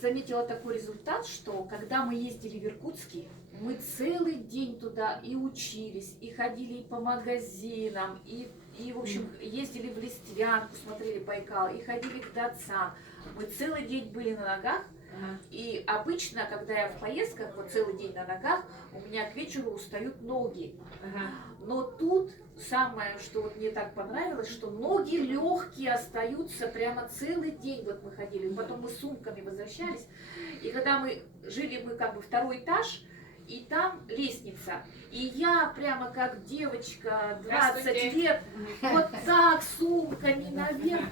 заметила такой результат, что когда мы ездили в Иркутске, мы целый день туда и учились, и ходили по магазинам, и в общем, ездили в Листвянку, смотрели Байкал, и ходили к датсам. Мы целый день были на ногах, и обычно, когда я в поездках, вот целый день на ногах, у меня к вечеру устают ноги. Но тут самое, что вот мне так понравилось, что ноги легкие остаются прямо целый день. Вот мы ходили, потом мы с сумками возвращались. И когда мы жили, мы как бы второй этаж, и там лестница. И я прямо как девочка, 20 лет, вот так, сумками наверх.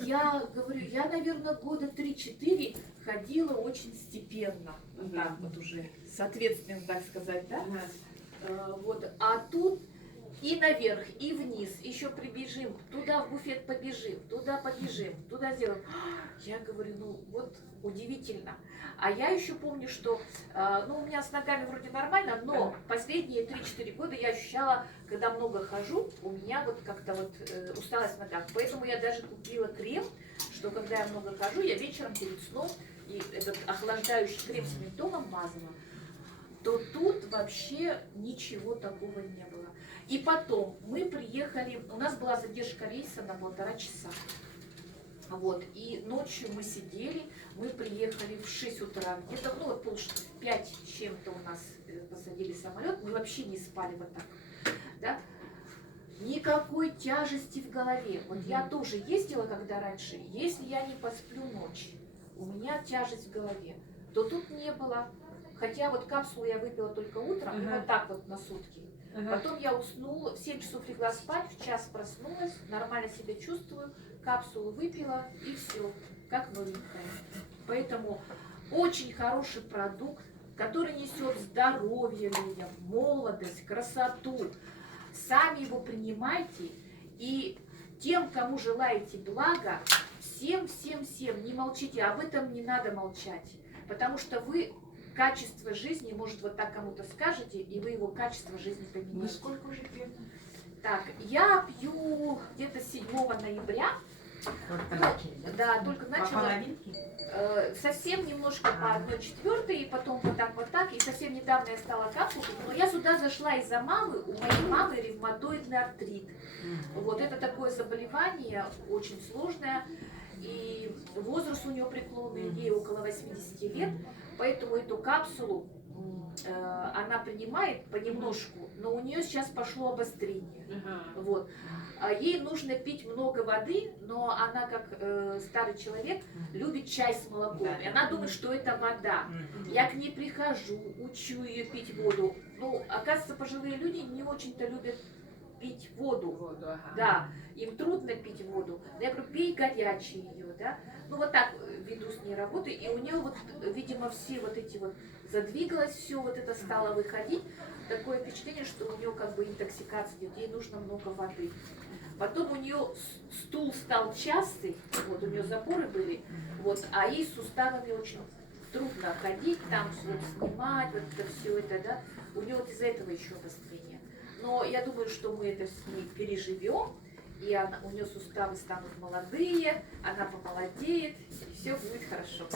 Я говорю, я, наверное, года 3-4 ходила очень степенно. Так вот уже, соответственно, так сказать, да? Вот. А тут и наверх, и вниз, еще прибежим, туда в буфет побежим, туда сделаем. Я говорю, ну вот удивительно. А я еще помню, что ну, у меня с ногами вроде нормально, но последние 3-4 года я ощущала, когда много хожу, у меня вот как-то вот усталость в ногах. Поэтому я даже купила крем, что когда я много хожу, я вечером перед сном и этот охлаждающий крем с ментолом мазала, то тут вообще ничего такого не было. И потом мы приехали, у нас была задержка рейса на 1,5 часа. Вот, и ночью мы сидели, мы приехали в 6 утра, где-то, ну вот в 5 с чем-то у нас посадили самолет, мы вообще не спали вот так, да? Никакой тяжести в голове. Вот я тоже ездила, когда раньше, если я не посплю ночь, у меня тяжесть в голове, то тут не было. Хотя вот капсулу я выпила только утром, вот так вот на сутки. Потом я уснула, в 7 часов легла спать, в час проснулась, нормально себя чувствую, капсулу выпила и все, как новенькая. Поэтому очень хороший продукт, который несет здоровье людям, молодость, красоту. Сами его принимайте, и тем, кому желаете блага, всем, не молчите, об этом не надо молчать, потому что вы качество жизни, может, вот так кому-то скажете, и вы его качество жизни поменяете. Вы сколько уже пьете? Так, я пью где-то 7 ноября. Только начали, да? Да, только начала. По половинке? Совсем немножко по 1/4, и потом вот так. И совсем недавно я стала капсулу, но я сюда зашла из-за мамы. У моей мамы ревматоидный артрит. Вот это такое заболевание, очень сложное. И возраст у нее преклонный, ей около 80 лет. Поэтому эту капсулу она принимает понемножку, но у нее сейчас пошло обострение. Вот. Ей нужно пить много воды, но она, как старый человек, любит чай с молоком. И она думает, что это вода. Я к ней прихожу, учу ее пить воду. Ну, оказывается, пожилые люди не очень-то любят пить воду. Да, им трудно пить воду. Я говорю, пей горячее ее, да. Ну, вот так веду с ней работу, и у нее вот, видимо, все вот эти вот задвигалось, все вот это стало выходить. Такое впечатление, что у нее как бы интоксикация идет, ей нужно много воды. Потом у нее стул стал частый, вот у нее запоры были, вот, а ей с суставами очень трудно ходить, там вот, снимать, вот это все это, да. У нее вот из-за этого еще обострение. Но я думаю, что мы это с ней переживем, и у нее суставы станут молодые, она помолодеет, и все будет хорошо.